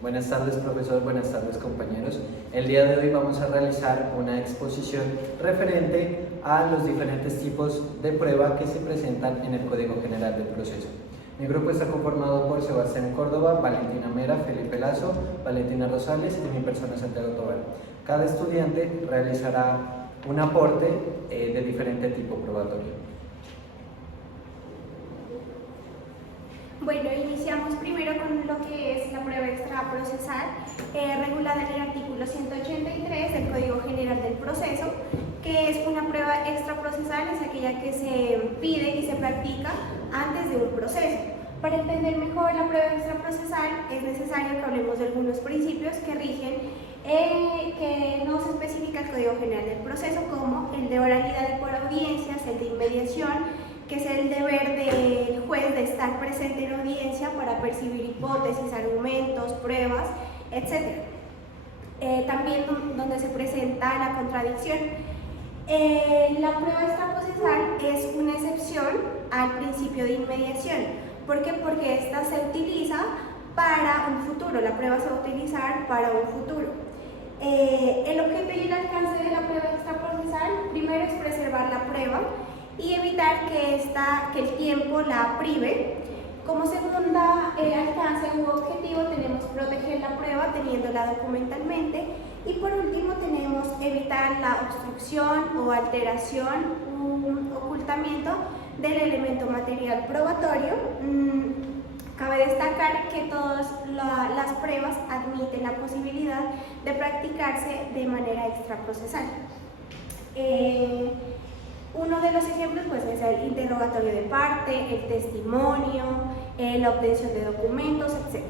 Buenas tardes, profesor. Buenas tardes, compañeros. El día de hoy vamos a realizar una exposición referente a los diferentes tipos de prueba que se presentan en el Código General del Proceso. Mi grupo está conformado por Sebastián Córdoba, Valentina Mera, Felipe Lazo, Valentina Rosales y mi persona Santiago Tobar. Cada estudiante realizará un aporte de diferente tipo probatorio. Bueno, iniciamos primero con lo que es la prueba extraprocesal, regulada en el artículo 183 del Código General del Proceso, que es una prueba extraprocesal, es aquella que se pide y se practica antes de un proceso. Para entender mejor la prueba extraprocesal es necesario que hablemos de algunos principios que rigen, que nos especifica el Código General del Proceso, como el de oralidad y por audiencias, el de inmediación, que es el deber del juez de estar presente en audiencia para percibir hipótesis, argumentos, pruebas, etc. También donde se presenta la contradicción. La prueba extraprocesal es una excepción al principio de inmediación. ¿Por qué? Porque esta se utiliza para un futuro, la prueba se va a utilizar para un futuro. El objeto y el alcance de la prueba extraprocesal, primero es preservar la prueba y evitar que el tiempo la prive. Como segunda alcance u objetivo tenemos proteger la prueba teniéndola documentalmente, y por último tenemos evitar la obstrucción o alteración u ocultamiento del elemento material probatorio. Cabe destacar que todas las pruebas admiten la posibilidad de practicarse de manera extraprocesal. Uno de los ejemplos pues, es el interrogatorio de parte, el testimonio, la obtención de documentos, etc.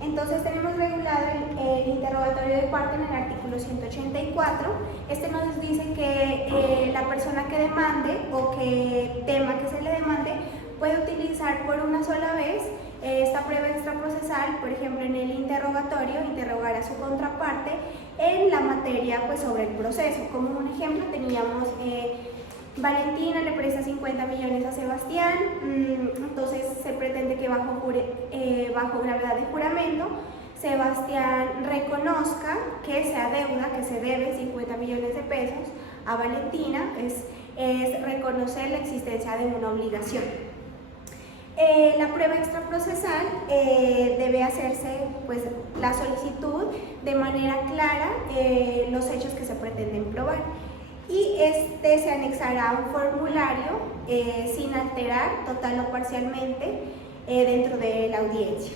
Entonces tenemos regulado el interrogatorio de parte en el artículo 184. Este nos dice que la persona que demande o que tema que se le demande puede utilizar por una sola vez esta prueba extraprocesal. Por ejemplo, en el interrogatorio, interrogar a su contraparte en la materia pues, sobre el proceso. Como un ejemplo teníamos Valentina le presta 50 millones a Sebastián, entonces se pretende que bajo gravedad de juramento Sebastián reconozca que se adeuda, que se debe 50 millones de pesos a Valentina, es reconocer la existencia de una obligación. La prueba extraprocesal debe hacerse pues, la solicitud de manera clara, los hechos que se pretenden probar. Y se anexará un formulario sin alterar total o parcialmente dentro de la audiencia.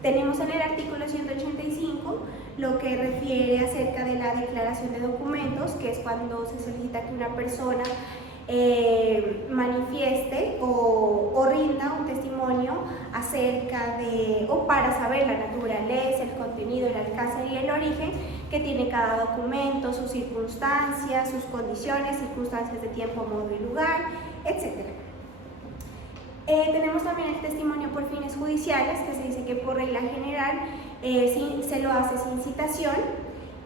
Tenemos en el artículo 185 lo que refiere acerca de la declaración de documentos, que es cuando se solicita que una persona manifieste o rinda un testimonio acerca de o para saber la naturaleza, el contenido, el alcance y el origen que tiene cada documento, sus circunstancias, sus condiciones, circunstancias de tiempo, modo y lugar, etc. Tenemos también el testimonio por fines judiciales, que se dice que por regla general se lo hace sin citación,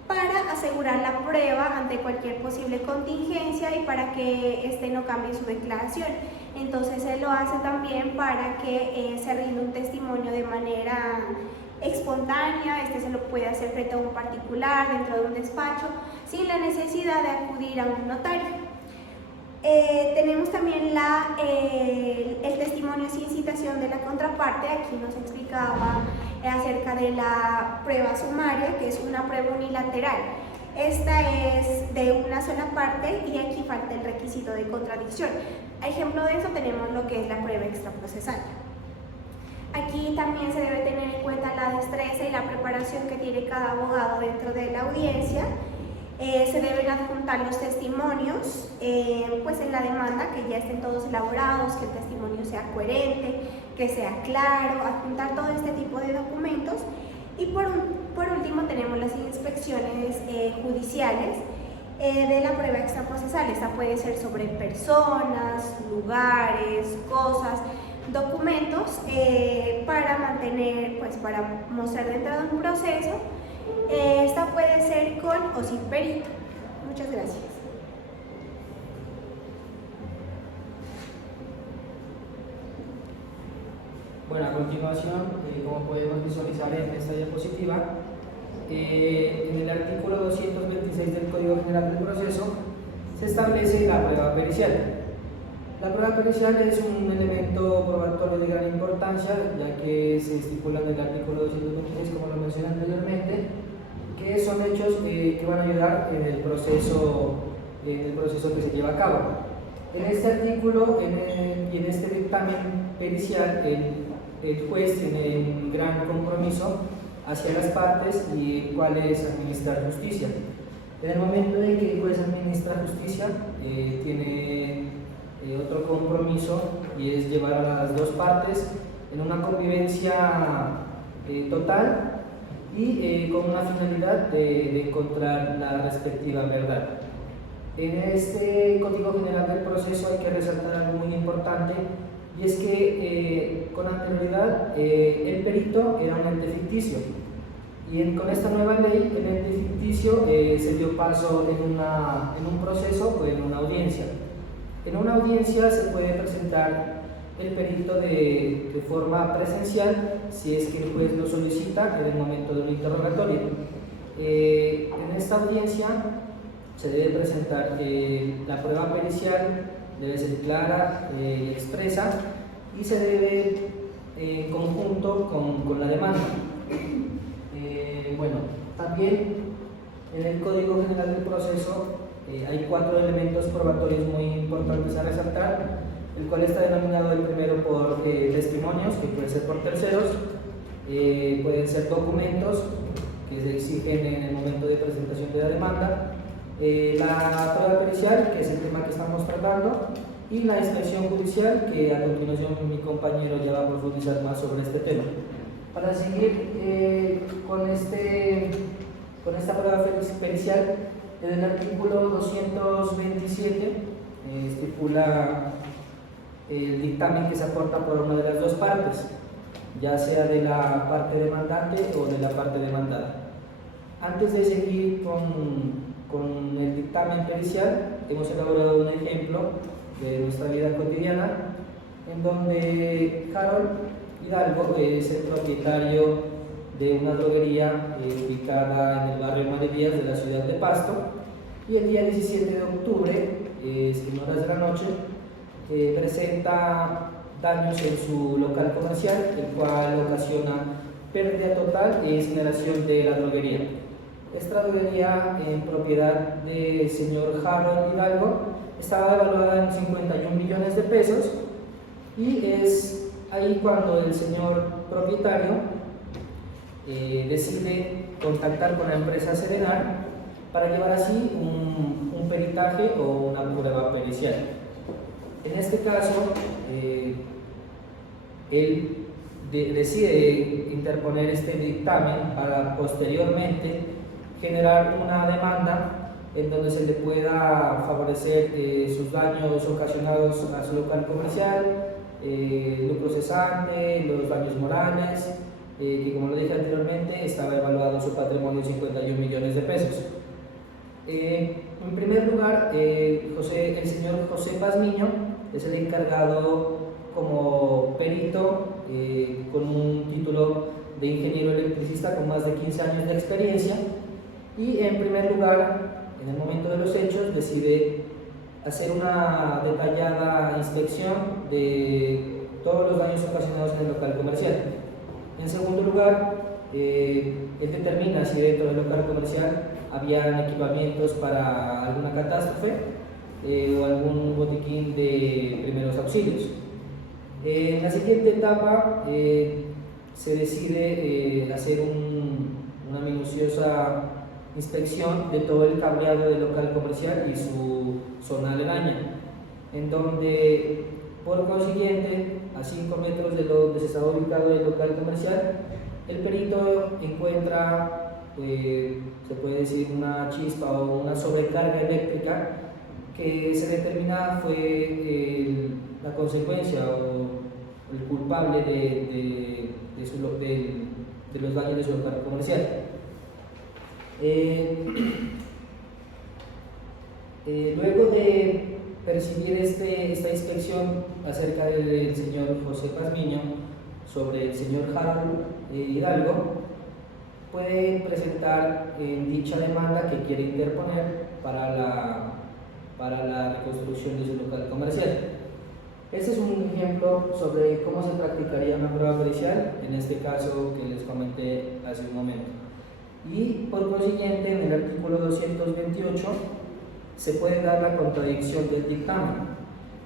para asegurar la prueba ante cualquier posible contingencia y para que éste no cambie su declaración. Entonces se lo hace también para que se rinda un testimonio de manera espontánea. Se lo puede hacer frente a un particular, dentro de un despacho, sin la necesidad de acudir a un notario. Tenemos también el testimonio sin citación de la contraparte. Aquí nos explicaba acerca de la prueba sumaria, que es una prueba unilateral. Esta es de una sola parte y aquí falta el requisito de contradicción. A ejemplo de eso tenemos lo que es la prueba extraprocesal. Aquí también se debe tener en cuenta la destreza y la preparación que tiene cada abogado dentro de la audiencia. Se deben adjuntar los testimonios pues en la demanda, que ya estén todos elaborados, que el testimonio sea coherente, que sea claro, adjuntar todo este tipo de documentos. Y por último tenemos las inspecciones judiciales de la prueba extraprocesal. Esta puede ser sobre personas, lugares, cosas, documentos para mostrar dentro de un proceso. Esta puede ser con o sin perito. Muchas gracias. Bueno, a continuación, como podemos visualizar en esta diapositiva, en el artículo 226 del Código General del Proceso se establece la prueba pericial. La prueba pericial es un elemento probatorio de gran importancia, ya que se estipula en el artículo 226, como lo mencioné anteriormente, que son hechos que van a ayudar en el proceso que se lleva a cabo. En este artículo y en este dictamen pericial, el juez tiene un gran compromiso hacia las partes y cuál es administrar justicia. En el momento en que el juez administra justicia, tiene otro compromiso, y es llevar a las dos partes en una convivencia total y con una finalidad de encontrar la respectiva verdad. En este Código General del Proceso hay que resaltar algo muy importante, y es que con anterioridad el perito era un ente ficticio, y con esta nueva ley el ente ficticio se dio paso en un proceso o en una audiencia. En una audiencia se puede presentar el perito de forma presencial, si es que el juez lo solicita en el momento de un interrogatorio. En esta audiencia se debe presentar la prueba pericial, debe ser clara y expresa, y se debe en conjunto con la demanda. Bueno, también en el Código General del Proceso hay 4 elementos probatorios muy importantes a resaltar, el cual está denominado el primero por testimonios, que pueden ser por terceros, pueden ser documentos que se exigen en el momento de presentación de la demanda, la prueba pericial, que es el tema que estamos tratando, y la inspección judicial, que a continuación mi compañero ya va a profundizar más sobre este tema. Para seguir con esta prueba pericial, en el artículo 227 estipula el dictamen que se aporta por una de las dos partes, ya sea de la parte demandante o de la parte demandada. Antes de seguir con el dictamen pericial, hemos elaborado un ejemplo de nuestra vida cotidiana, en donde Harold Hidalgo es el propietario de una droguería ubicada en el barrio Marevías de la ciudad de Pasto, y el día 17 de octubre, en horas de la noche, presenta daños en su local comercial, el cual ocasiona pérdida total e incineración de la droguería. Esta droguería, en propiedad del señor Harold Hidalgo, estaba evaluada en 51 millones de pesos, y es ahí cuando el señor propietario decide contactar con la empresa Serenar para llevar así un peritaje o una prueba pericial. En este caso, él decide interponer este dictamen para posteriormente generar una demanda en donde se le pueda favorecer sus daños ocasionados a su local comercial, lucro cesante, los daños morales, que, como lo dije anteriormente, estaba evaluado su patrimonio en 51 millones de pesos. En primer lugar, el señor José Pazmiño es el encargado como perito con un título de ingeniero electricista con más de 15 años de experiencia, y en primer lugar, en el momento de los hechos, decide hacer una detallada inspección de todos los daños ocasionados en el local comercial. En segundo lugar, él determina si dentro del local comercial habían equipamientos para alguna catástrofe o algún botiquín de primeros auxilios. En la siguiente etapa se decide hacer una minuciosa inspección de todo el cableado del local comercial y su zona aledaña, en donde, por consiguiente, a 5 metros de donde se estaba ubicado el local comercial, el perito encuentra, se puede decir, una chispa o una sobrecarga eléctrica que se determina fue la consecuencia o el culpable de los daños de su local comercial. Luego de percibir esta inspección acerca del señor José Pazmiño, sobre el señor Harold Hidalgo, puede presentar en dicha demanda que quiere interponer para la reconstrucción de su local comercial. Este es un ejemplo sobre cómo se practicaría una prueba pericial, en este caso que les comenté hace un momento. Y por consiguiente, en el artículo 228 se puede dar la contradicción del dictamen.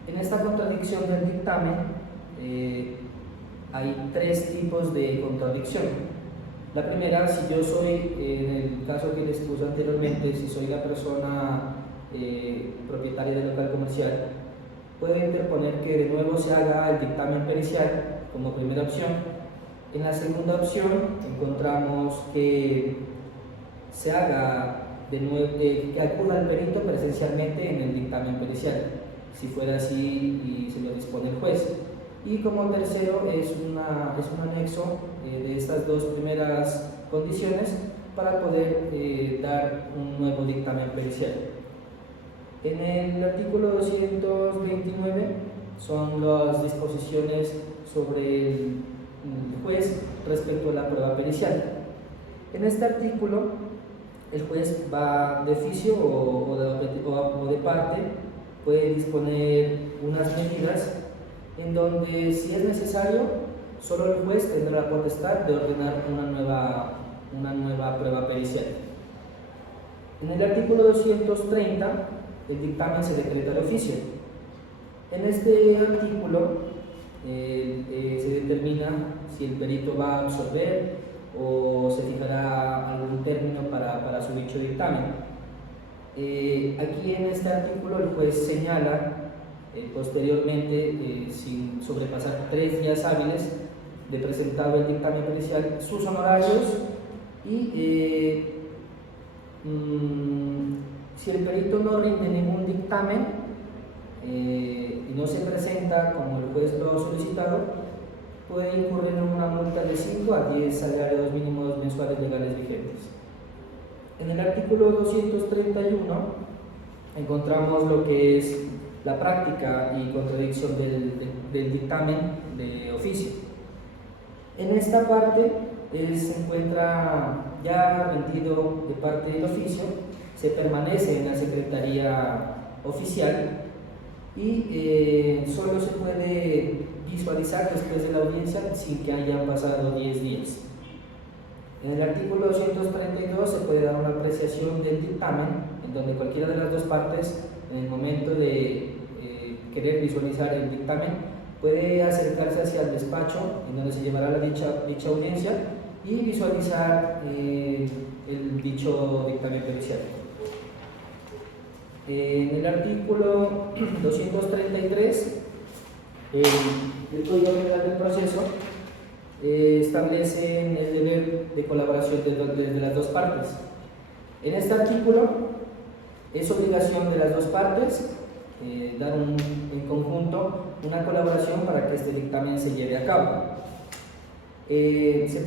En esta contradicción del dictamen hay tres tipos de contradicción. La primera, si yo soy, en el caso que les puse anteriormente, si soy la persona propietaria del local comercial, puedo interponer que de nuevo se haga el dictamen pericial como primera opción. En la segunda opción encontramos que se haga de nuevo, que acuda el perito presencialmente en el dictamen pericial, si fuera así y se lo dispone el juez. Y como tercero es un anexo de estas dos primeras condiciones para poder dar un nuevo dictamen pericial. En el artículo 229 son las disposiciones sobre el juez respecto a la prueba pericial. En este artículo el juez va de oficio o de parte, puede disponer unas medidas en donde, si es necesario, solo el juez tendrá la potestad de ordenar una nueva prueba pericial. En el artículo 230, el dictamen se decreta de oficio. En este artículo se determina si el perito va a absolver o se fijará algún término para su dicho dictamen. Aquí en este artículo el juez señala posteriormente, sin sobrepasar 3 días hábiles de presentado el dictamen pericial, sus honorarios y si el perito no rinde ningún dictamen y no se presenta como el juez lo ha solicitado, puede incurrir en una multa de 5 a 10 salarios mínimos mensuales legales vigentes. En el artículo 231 encontramos lo que es la práctica y contradicción del dictamen de oficio. En esta parte se encuentra ya remitido de parte del oficio, se permanece en la Secretaría Oficial y solo se puede visualizar después de la audiencia sin que hayan pasado 10 días. En el artículo 232 se puede dar una apreciación del dictamen, en donde cualquiera de las dos partes, en el momento de querer visualizar el dictamen, puede acercarse hacia el despacho en donde se llevará dicha audiencia y visualizar el dicho dictamen pericial. En el artículo 233, el Código General del Proceso establece el deber de colaboración de las dos partes. En este artículo es obligación de las dos partes dar en conjunto una colaboración para que este dictamen se lleve a cabo. Se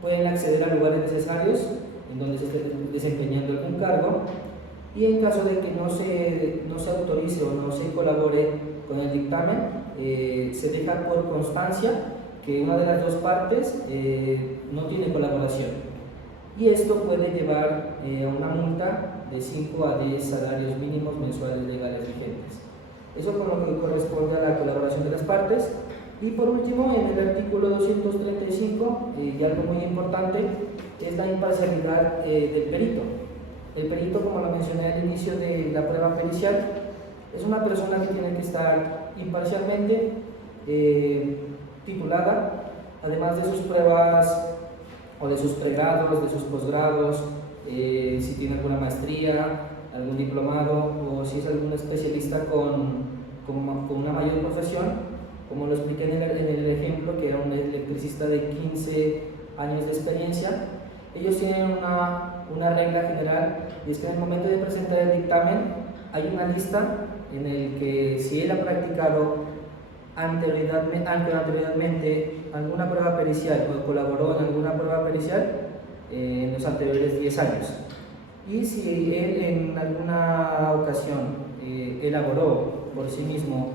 pueden acceder a lugares necesarios en donde se esté desempeñando algún cargo, y en caso de que no se autorice o no se colabore con el dictamen, se deja por constancia que una de las dos partes no tiene colaboración, y esto puede llevar a una multa de 5 a 10 salarios mínimos mensuales legales vigentes. Eso con lo que corresponde a la colaboración de las partes. Y por último, en el artículo 235, y algo muy importante, es la imparcialidad del perito. El perito, como lo mencioné al inicio de la prueba pericial, es una persona que tiene que estar imparcialmente titulada, además de sus pruebas o de sus pregrados, de sus posgrados, si tiene alguna maestría, algún diplomado, o si es algún especialista con una mayor profesión, como lo expliqué en el ejemplo, que era un electricista de 15 años de experiencia. Ellos tienen una regla general, y es que en el momento de presentar el dictamen hay una lista en el que, si él ha practicado anteriormente alguna prueba pericial o colaboró en alguna prueba pericial en los anteriores 10 años, y si él en alguna ocasión elaboró por sí mismo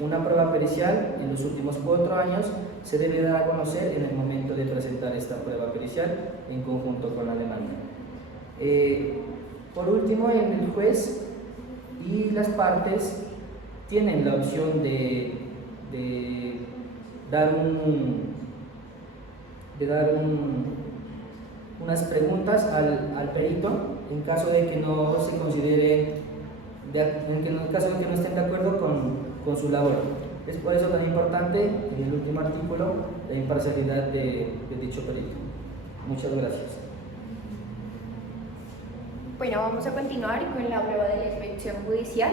una prueba pericial en los últimos 4 años, se debe dar a conocer en el momento de presentar esta prueba pericial en conjunto con la demanda. Por último, el juez y las partes tienen la opción de dar unas preguntas al perito en caso de que no se considere, en caso de que no estén de acuerdo con su labor. Es por eso tan importante, en el último artículo, la imparcialidad de dicho perito. Muchas gracias. Bueno, vamos a continuar con la prueba de la inspección judicial.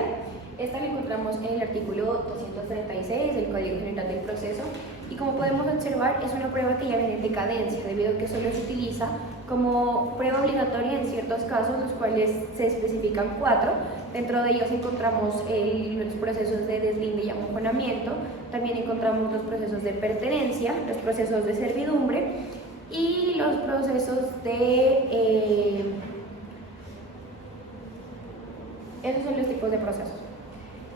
Esta la encontramos en el artículo 236 del Código General del Proceso y, como podemos observar, es una prueba que ya viene en decadencia debido a que solo se utiliza como prueba obligatoria en ciertos casos, los cuales se especifican 4. Dentro de ellos encontramos los procesos de deslinde y amontonamiento, también encontramos los procesos de pertenencia, los procesos de servidumbre y los procesos de... esos son los tipos de procesos.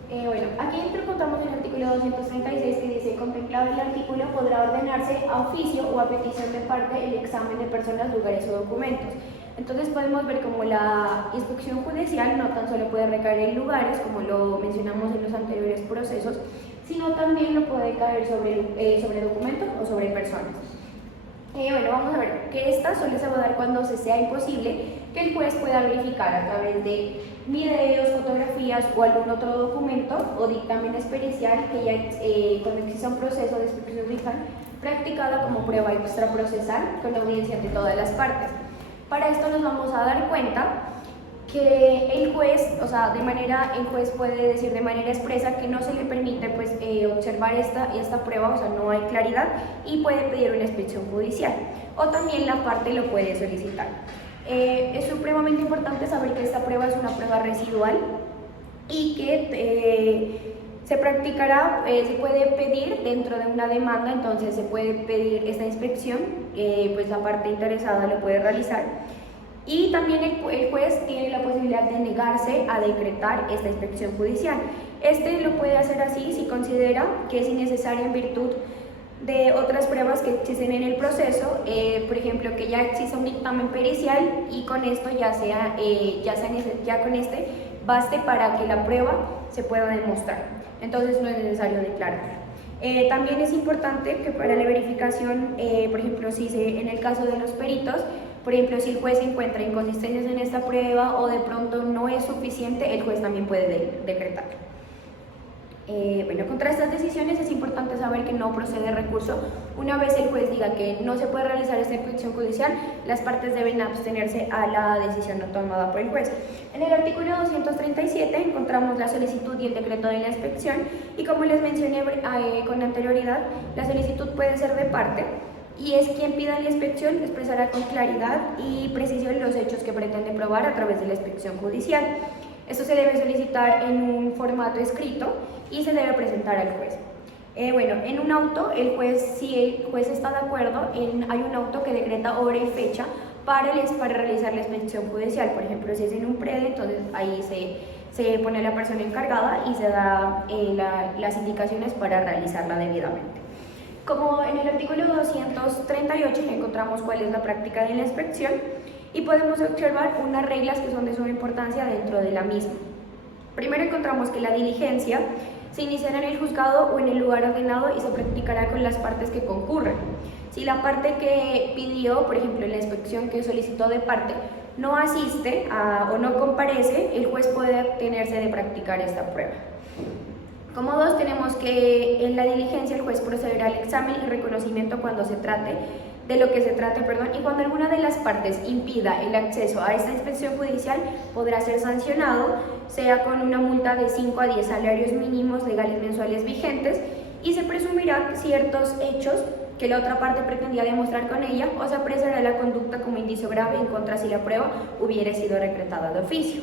Bueno, aquí encontramos el artículo 236 que dice: contemplado el artículo, podrá ordenarse a oficio o a petición de parte el examen de personas, lugares o documentos. Entonces podemos ver como la inspección judicial no tan solo puede recaer en lugares, como lo mencionamos en los anteriores procesos, sino también lo puede caer sobre documentos o sobre personas. Bueno, vamos a ver que esta suele se va a dar cuando se sea imposible que el juez pueda verificar a través de videos, fotografías o algún otro documento o dictámenes pericial que ya cuando exista un proceso de inspección judicial practicada como prueba extraprocesal con la audiencia de todas las partes. Para esto nos vamos a dar cuenta que el juez, el juez puede decir de manera expresa que no se le permite observar esta prueba, no hay claridad, y puede pedir una inspección judicial, o también la parte lo puede solicitar. Es supremamente importante saber que esta prueba es una prueba residual y que se practicará, se puede pedir dentro de una demanda, entonces se puede pedir esta inspección, pues la parte interesada lo puede realizar. Y también el juez tiene la posibilidad de negarse a decretar esta inspección judicial. Este lo puede hacer así si considera que es innecesaria en virtud de otras pruebas que existen en el proceso, por ejemplo, que ya existe un dictamen pericial y con esto ya con este baste para que la prueba se pueda demostrar. Entonces no es necesario declarar. También es importante que para la verificación, por ejemplo, en el caso de los peritos, por ejemplo, si el juez encuentra inconsistencias en esta prueba o de pronto no es suficiente, el juez también puede decretar. Bueno, contra estas decisiones es importante saber que no procede recurso. Una vez el juez diga que no se puede realizar esta inspección judicial, las partes deben abstenerse a la decisión no tomada por el juez. En el artículo 237 encontramos la solicitud y el decreto de la inspección y, como les mencioné con anterioridad, la solicitud puede ser de parte y es quien pida la inspección expresará con claridad y precisión los hechos que pretende probar a través de la inspección judicial. Esto se debe solicitar en un formato escrito y se debe presentar al juez. Bueno, en un auto, si el juez está de acuerdo, hay un auto que decreta hora y fecha para realizar la inspección judicial. Por ejemplo, si es en un predio, entonces ahí se pone la persona encargada y se da las indicaciones para realizarla debidamente. Como en el artículo 238 encontramos cuál es la práctica de la inspección y podemos observar unas reglas que son de suma importancia dentro de la misma. Primero encontramos que la diligencia se iniciará en el juzgado o en el lugar ordenado y se practicará con las partes que concurren. Si la parte que pidió, por ejemplo, en la inspección que solicitó de parte, no asiste o no comparece, el juez puede abstenerse de practicar esta prueba. Como dos, tenemos que en la diligencia el juez procederá al examen y reconocimiento cuando se trate de lo que se trate, y cuando alguna de las partes impida el acceso a esta inspección judicial, podrá ser sancionado, sea con una multa de 5 a 10 salarios mínimos legales mensuales vigentes, y se presumirá ciertos hechos que la otra parte pretendía demostrar con ella, o se apreciará la conducta como indicio grave en contra si la prueba hubiera sido decretada de oficio.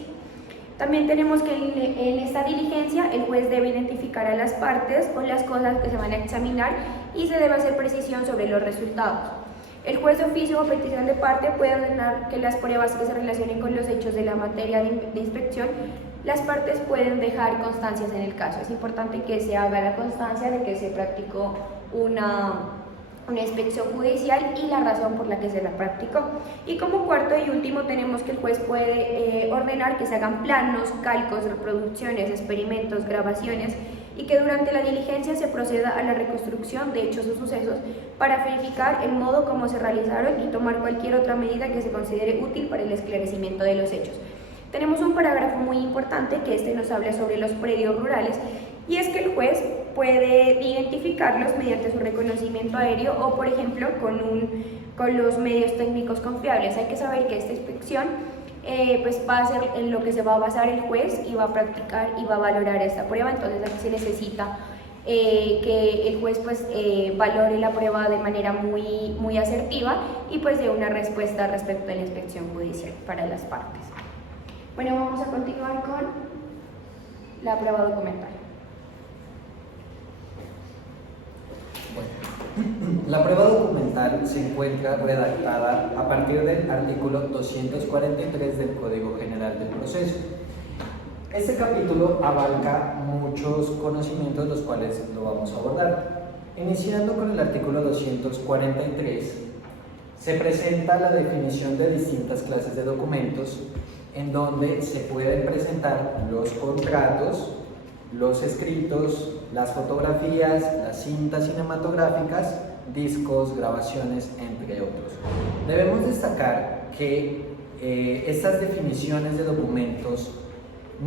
También tenemos que en esta diligencia el juez debe identificar a las partes o las cosas que se van a examinar y se debe hacer precisión sobre los resultados. El juez de oficio o petición de parte puede ordenar que las pruebas que se relacionen con los hechos de la materia de inspección, las partes pueden dejar constancias en el caso. Es importante que se haga la constancia de que se practicó una una inspección judicial y la razón por la que se la practicó. Y como cuarto y último tenemos que el juez puede ordenar que se hagan planos, calcos, reproducciones, experimentos, grabaciones y que durante la diligencia se proceda a la reconstrucción de hechos o sucesos para verificar el modo como se realizaron y tomar cualquier otra medida que se considere útil para el esclarecimiento de los hechos. Tenemos un parágrafo muy importante que nos habla sobre los predios rurales y es que el juez puede identificarlos mediante su reconocimiento aéreo o, por ejemplo, con los medios técnicos confiables. Hay que saber que esta inspección pues va a ser en lo que se va a basar el juez y va a practicar y va a valorar esta prueba. Entonces aquí se necesita que el juez pues valore la prueba de manera muy asertiva y pues dé una respuesta respecto a la inspección judicial para las partes. Bueno, vamos a continuar con la prueba documental. Bueno, la prueba documental se encuentra redactada a partir del artículo 243 del Código General del Proceso. Este capítulo abarca muchos conocimientos, los cuales lo vamos a abordar. Iniciando con el artículo 243, se presenta la definición de distintas clases de documentos, en donde se pueden presentar los contratos, los escritos, las fotografías, las cintas cinematográficas, discos, grabaciones, entre otros. Debemos destacar que estas definiciones de documentos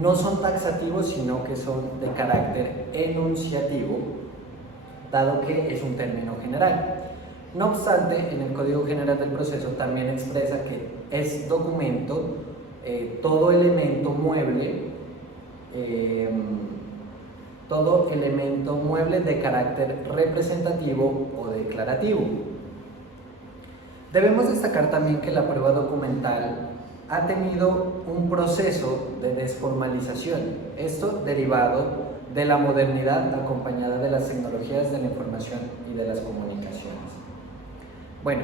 no son taxativos, sino que son de carácter enunciativo, dado que es un término general. No obstante, en el Código General del Proceso también expresa que es documento todo elemento mueble de carácter representativo o declarativo. Debemos destacar también que la prueba documental ha tenido un proceso de desformalización, esto derivado de la modernidad acompañada de las tecnologías de la información y de las comunicaciones. Bueno,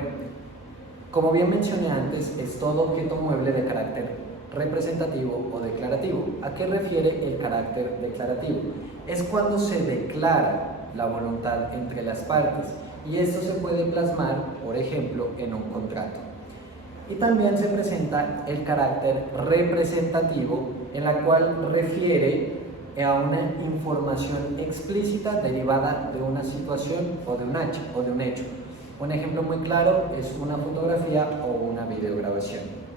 como bien mencioné antes, es todo objeto mueble de carácter representativo o declarativo. ¿A qué refiere el carácter declarativo? Es cuando se declara la voluntad entre las partes y esto se puede plasmar, por ejemplo, en un contrato. Y también se presenta el carácter representativo, en la cual refiere a una información explícita derivada de una situación o de un hecho. Un ejemplo muy claro es una fotografía o una videograbación.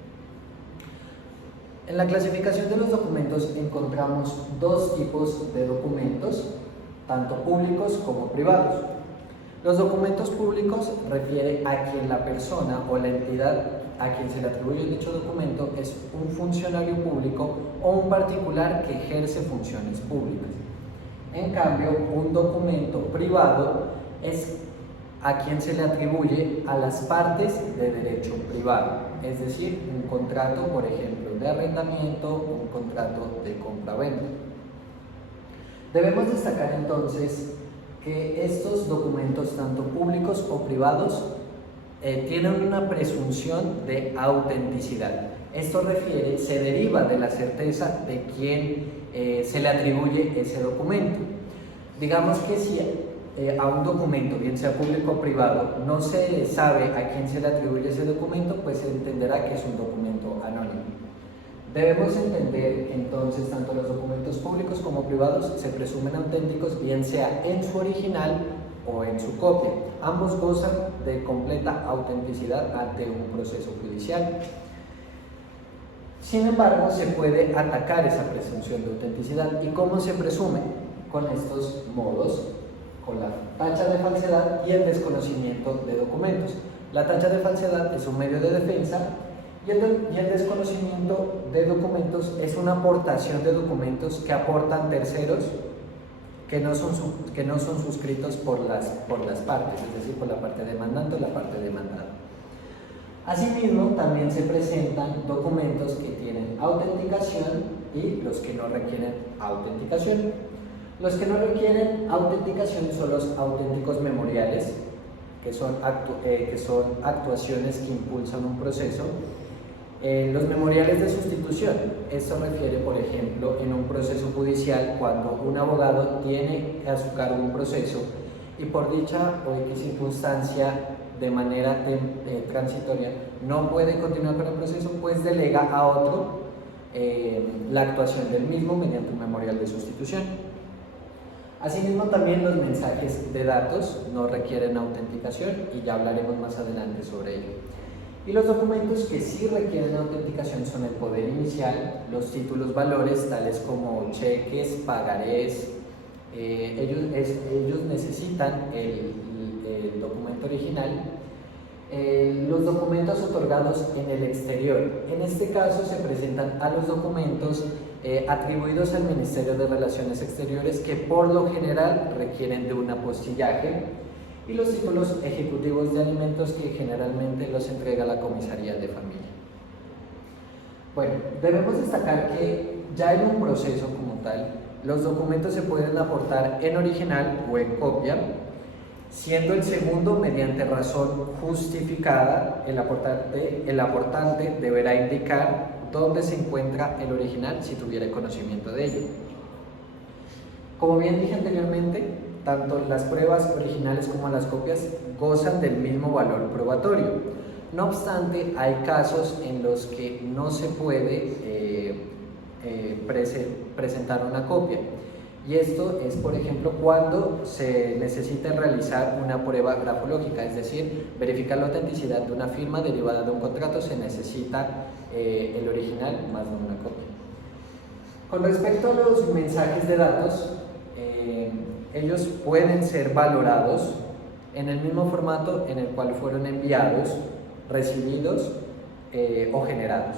En la clasificación de los documentos encontramos dos tipos de documentos, tanto públicos como privados. Los documentos públicos refiere a quien la persona o la entidad a quien se le atribuye dicho documento es un funcionario público o un particular que ejerce funciones públicas. En cambio, un documento privado es a quien se le atribuye a las partes de derecho privado, es decir, un contrato, por ejemplo, de arrendamiento o un contrato de compra-venta. Debemos destacar entonces que estos documentos, tanto públicos o privados, tienen una presunción de autenticidad. Esto se deriva de la certeza de quién se le atribuye ese documento. Digamos que si a un documento, bien sea público o privado, no se sabe a quién se le atribuye ese documento, pues se entenderá que es un documento anónimo. Debemos entender que entonces tanto los documentos públicos como privados se presumen auténticos, bien sea en su original o en su copia. Ambos gozan de completa autenticidad ante un proceso judicial. Sin embargo, se puede atacar esa presunción de autenticidad. ¿Y cómo se presume? Con estos modos: con la tacha de falsedad y el desconocimiento de documentos. La tacha de falsedad es un medio de defensa y el desconocimiento de documentos es una aportación de documentos que aportan terceros que no son suscritos por las partes, es decir, por la parte demandante o la parte demandada. Asimismo, también se presentan documentos que tienen autenticación y los que no requieren autenticación. Los que no requieren autenticación son los auténticos memoriales, que son actuaciones que impulsan un proceso. Los memoriales de sustitución, esto refiere, por ejemplo, en un proceso judicial cuando un abogado tiene a su cargo un proceso y por dicha o X circunstancia de manera transitoria no puede continuar con el proceso, pues delega a otro la actuación del mismo mediante un memorial de sustitución. Asimismo, también los mensajes de datos no requieren autenticación y ya hablaremos más adelante sobre ello. Y los documentos que sí requieren autenticación son el poder inicial, los títulos valores tales como cheques, pagarés. Ellos necesitan el documento original. Los documentos otorgados en el exterior. En este caso se presentan a los documentos atribuidos al Ministerio de Relaciones Exteriores, que por lo general requieren de un apostillaje, y los títulos ejecutivos de alimentos, que generalmente los entrega la Comisaría de Familia. Bueno, debemos destacar que ya en un proceso como tal, los documentos se pueden aportar en original o en copia, siendo el segundo mediante razón justificada. El aportante deberá indicar dónde se encuentra el original si tuviera conocimiento de ello. Como bien dije anteriormente, tanto las pruebas originales como las copias gozan del mismo valor probatorio. No obstante, hay casos en los que no se puede presentar una copia. Y esto es, por ejemplo, cuando se necesita realizar una prueba grafológica, es decir, verificar la autenticidad de una firma derivada de un contrato, se necesita el original más de una copia. Con respecto a los mensajes de datos, ellos pueden ser valorados en el mismo formato en el cual fueron enviados, recibidos o generados.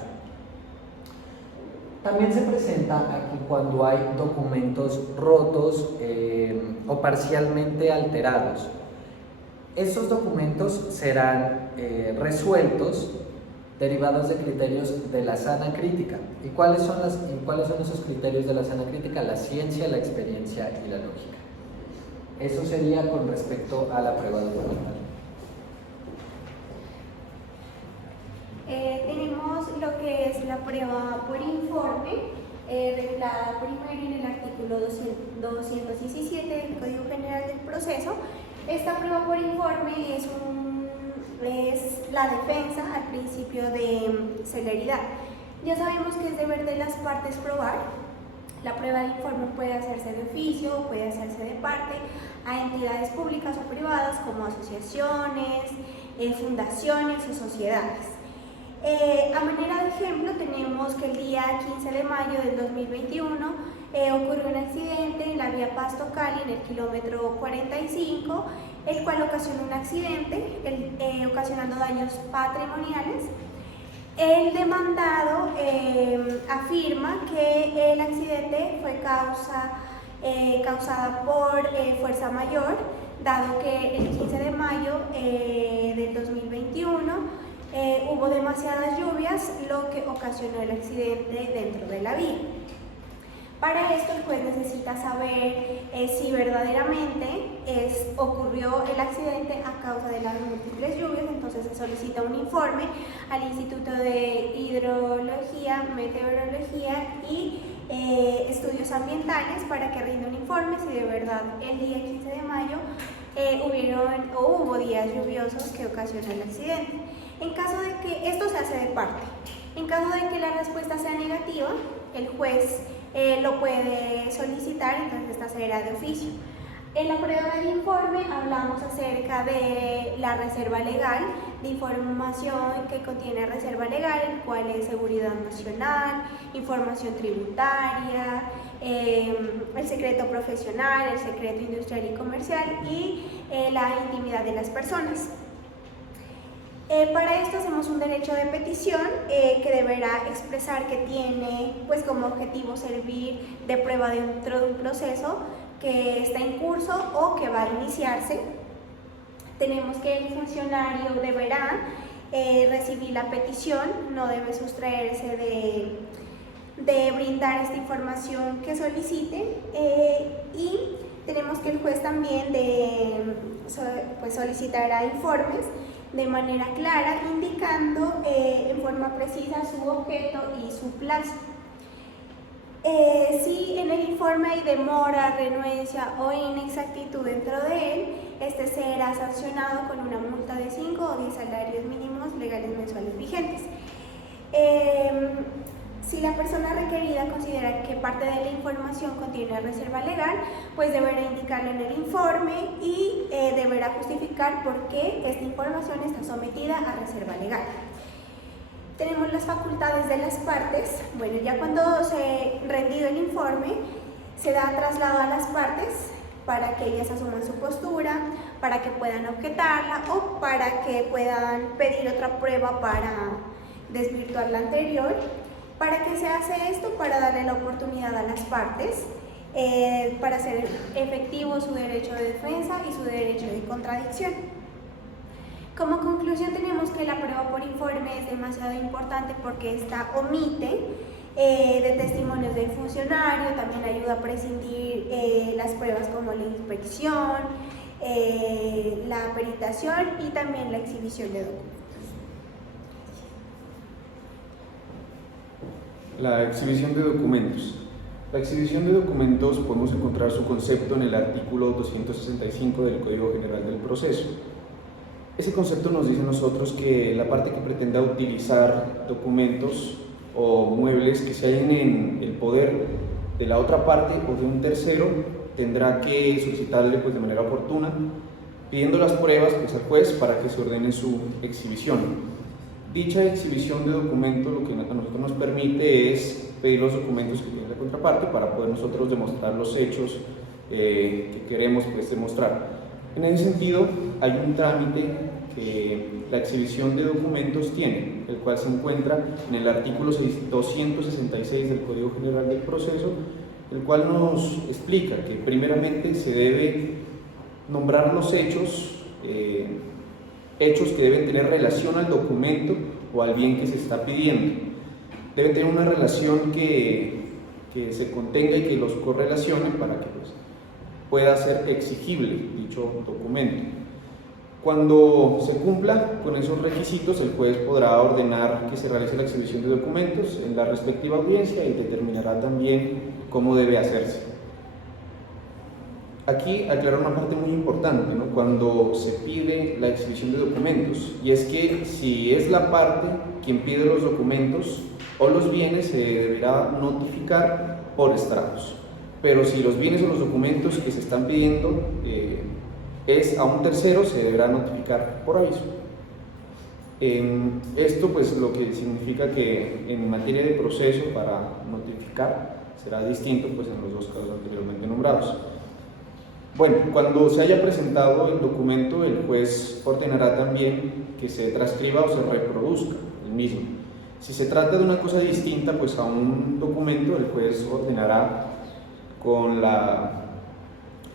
También se presenta aquí cuando hay documentos rotos o parcialmente alterados. Estos documentos serán resueltos derivados de criterios de la sana crítica. ¿Y cuáles son esos criterios de la sana crítica? La ciencia, la experiencia y la lógica. Eso sería con respecto a la prueba documental. Tenemos lo que es la prueba por informe, regulada primero en el artículo 217 del Código General del Proceso. Esta prueba por informe es la defensa al principio de celeridad. Ya sabemos que es deber de las partes probar. La prueba de informe puede hacerse de oficio, puede hacerse de parte a entidades públicas o privadas como asociaciones, fundaciones o sociedades. A manera de ejemplo, tenemos que el día 15 de mayo del 2021 ocurrió un accidente en la vía Pasto-Cali en el kilómetro 45, el cual ocasionó un accidente, ocasionando daños patrimoniales. El demandado afirma que el accidente fue causada por fuerza mayor, dado que el 15 de mayo del 2021 hubo demasiadas lluvias, lo que ocasionó el accidente dentro de la vía. Para esto el juez necesita saber si verdaderamente ocurrió el accidente a causa de las múltiples lluvias. Entonces se solicita un informe al Instituto de Hidrología, Meteorología y Estudios Ambientales para que rinda un informe si de verdad el día 15 de mayo hubo días lluviosos que ocasionó el accidente. En caso de que esto se hace de parte, en caso de que la respuesta sea negativa, el juez lo puede solicitar, entonces esta será de oficio. En la prueba del informe hablamos acerca de la reserva legal, de información que contiene reserva legal, el cual es seguridad nacional, información tributaria, el secreto profesional, el secreto industrial y comercial y la intimidad de las personas. Para esto hacemos un derecho de petición que deberá expresar que tiene como objetivo servir de prueba dentro de un proceso que está en curso o que va a iniciarse. Tenemos que el funcionario deberá recibir la petición, no debe sustraerse de brindar esta información que solicite y tenemos que el juez también solicitará informes de manera clara, indicando en forma precisa su objeto y su plazo. Si en el informe hay demora, renuencia o inexactitud dentro de él, este será sancionado con una multa de 5 o 10 salarios mínimos legales mensuales vigentes. Si la persona requerida considera que parte de la información contiene reserva legal, pues deberá indicarlo en el informe y deberá justificar por qué esta información está sometida a reserva legal. Tenemos las facultades de las partes. Bueno, ya cuando se rendido el informe, se da traslado a las partes para que ellas asuman su postura, para que puedan objetarla o para que puedan pedir otra prueba para desvirtuar la anterior. ¿Para qué se hace esto? Para darle la oportunidad a las partes para hacer efectivo su derecho de defensa y su derecho de contradicción. Como conclusión tenemos que la prueba por informe es demasiado importante porque esta omite de testimonios del funcionario, también ayuda a prescindir las pruebas como la inspección, la peritación y también la exhibición de documentos. La exhibición de documentos. La exhibición de documentos podemos encontrar su concepto en el artículo 265 del Código General del Proceso. Ese concepto nos dice a nosotros que la parte que pretenda utilizar documentos o muebles que se hallen en el poder de la otra parte o de un tercero tendrá que solicitarle de manera oportuna, pidiendo las pruebas al juez para que se ordene su exhibición. Dicha exhibición de documentos lo que a nosotros nos permite es pedir los documentos que tiene la contraparte para poder nosotros demostrar los hechos que queremos demostrar. En ese sentido, hay un trámite que la exhibición de documentos tiene, el cual se encuentra en el artículo 266 del Código General del Proceso, el cual nos explica que primeramente se debe nombrar los hechos que deben tener relación al documento o al bien que se está pidiendo. Deben tener una relación que se contenga y que los correlacione para que pueda ser exigible dicho documento. Cuando se cumpla con esos requisitos, el juez podrá ordenar que se realice la exhibición de documentos en la respectiva audiencia y determinará también cómo debe hacerse. Aquí aclarar una parte muy importante, ¿no? Cuando se pide la exhibición de documentos, y es que si es la parte quien pide los documentos o los bienes, se deberá notificar por estrados. Pero si los bienes o los documentos que se están pidiendo es a un tercero, se deberá notificar por aviso. Esto pues lo que significa que en materia de proceso para notificar será distinto pues en los dos casos anteriormente nombrados. Bueno, cuando se haya presentado el documento, el juez ordenará también que se transcriba o se reproduzca el mismo. Si se trata de una cosa distinta pues a un documento, el juez ordenará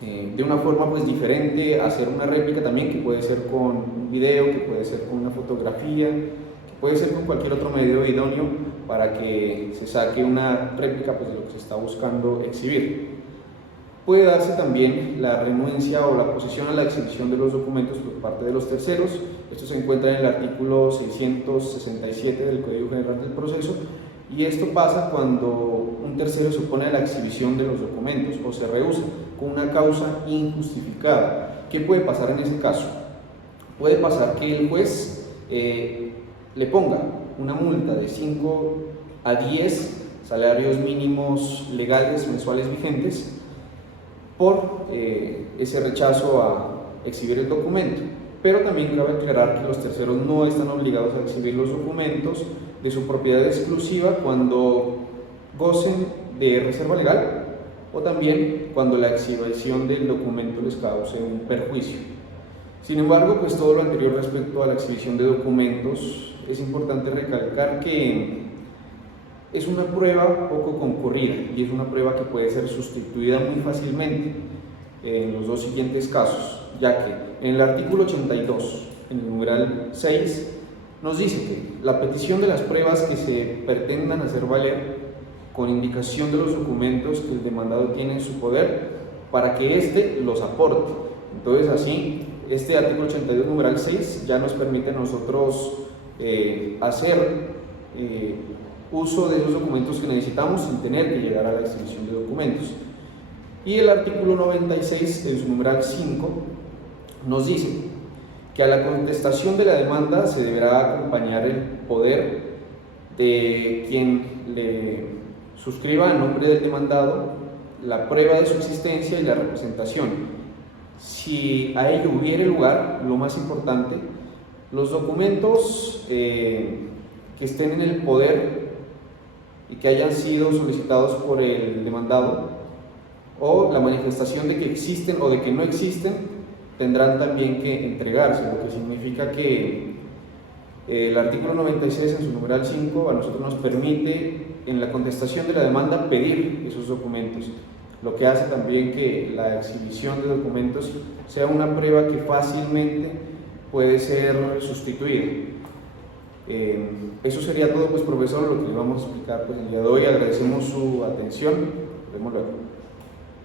de una forma pues diferente hacer una réplica también, que puede ser con un video, que puede ser con una fotografía, que puede ser con cualquier otro medio idóneo para que se saque una réplica pues de lo que se está buscando exhibir. Puede darse también la renuencia o la oposición a la exhibición de los documentos por parte de los terceros. Esto se encuentra en el artículo 667 del Código General del Proceso, y esto pasa cuando un tercero se opone a la exhibición de los documentos o se rehúsa con una causa injustificada. ¿Qué puede pasar en ese caso? Puede pasar que el juez le ponga una multa de 5 a 10 salarios mínimos legales mensuales vigentes por ese rechazo a exhibir el documento. Pero también cabe aclarar que los terceros no están obligados a exhibir los documentos de su propiedad exclusiva cuando gocen de reserva legal o también cuando la exhibición del documento les cause un perjuicio. Sin embargo, pues todo lo anterior respecto a la exhibición de documentos, es importante recalcar que es una prueba poco concurrida y es una prueba que puede ser sustituida muy fácilmente en los dos siguientes casos, ya que en el artículo 82, en el numeral 6, nos dice que la petición de las pruebas que se pretendan hacer valer con indicación de los documentos que el demandado tiene en su poder para que éste los aporte. Entonces así, este artículo 82, numeral 6, ya nos permite a nosotros hacer uso de esos documentos que necesitamos sin tener que llegar a la exhibición de documentos. Y el artículo 96, en su numeral 5, nos dice que a la contestación de la demanda se deberá acompañar el poder de quien le suscriba a nombre del demandado la prueba de su existencia y la representación. Si a ello hubiere lugar, lo más importante, los documentos que estén en el poder y que hayan sido solicitados por el demandado, o la manifestación de que existen o de que no existen, tendrán también que entregarse, lo que significa que el artículo 96 en su numeral 5 a nosotros nos permite en la contestación de la demanda pedir esos documentos, lo que hace también que la exhibición de documentos sea una prueba que fácilmente puede ser sustituida. Eso sería todo, pues, profesor, lo que le vamos a explicar pues, el día de hoy. Agradecemos su atención. Nos vemos luego.